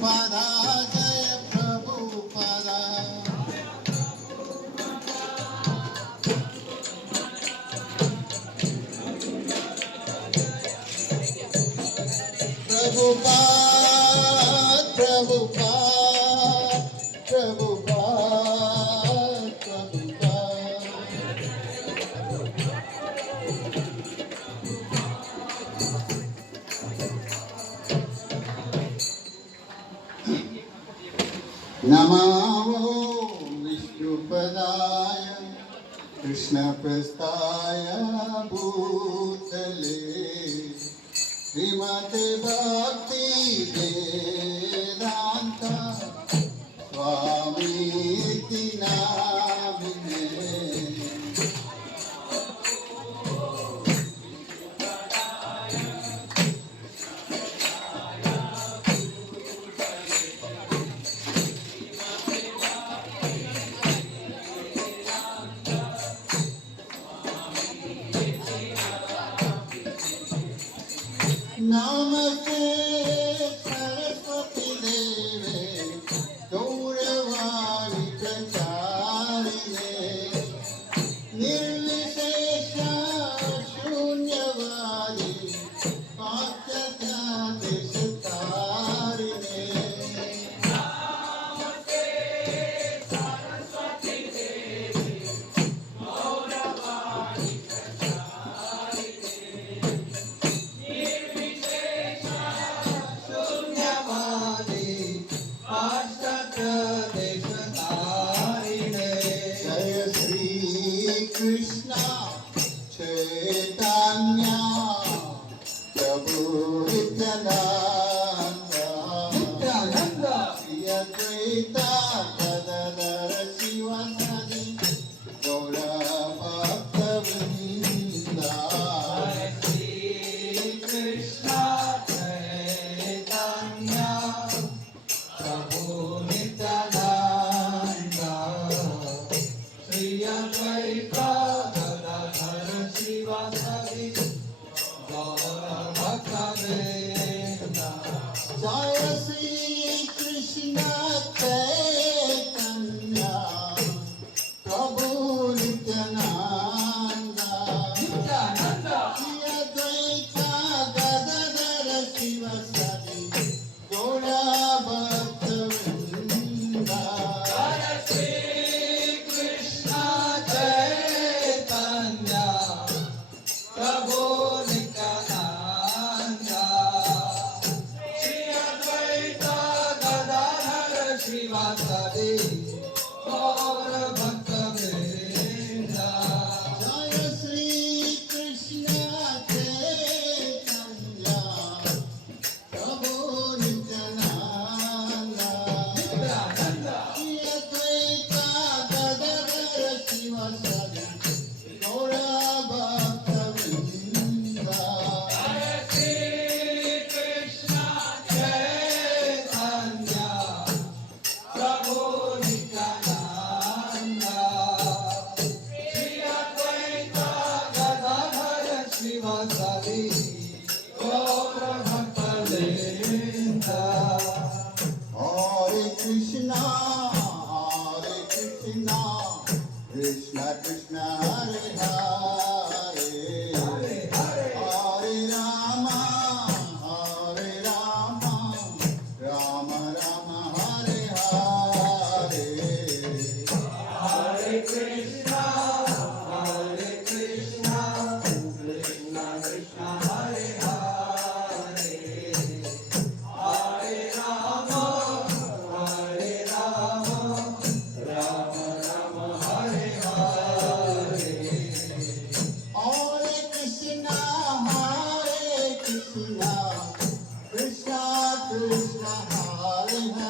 पदा जय प्रभु पदा प्रभुपाद प्रभुपाद प्रभुपाद प्रभुपाद नमो विष्णुपदाय कृष्णप्रस्थाय भूतले श्रीमते भक्ति वेदांत स्वामी नामिने नमस्ते सरस्वती देवे गौरवाणी प्रचारिणे निर्विशेष शून्यवादी पाश्चात्यादिशतारिणे नमस्ते सरस्वती देवी गौरवाणी कृष्णा चैतन्य प्रभु नित्यानंद श्री अद्वैत गदाधर शिवासादि गौर भक्तवृंद श्री कृष्णा चैतन्य प्रभु नित्यानंद श्री अद्वैत गदाधर शिवासादि गौर भक्तवृंद जय श्री कृष्ण चैतन्य प्रभु नित्यानंद श्री अद्वैत गदाधर शिवासादि गौर भक्तवृंद प्रभु नित्यानंद श्री अद्वैत गदाधर शिवासादि गौर भक्तवृंद जय श्री कृष्ण चैतन्य प्रभु नित्यानंद श्री अद्वैत गदाधर शिवासादि गौर Krishna Krishna Hare Hare Hare Rama Rama Rama Hare Hare Hare Krishna Krishna Krishna Hare Hare Hare Rama Rama Rama Hare Hare Krishna Krishna Krishna Hare Hare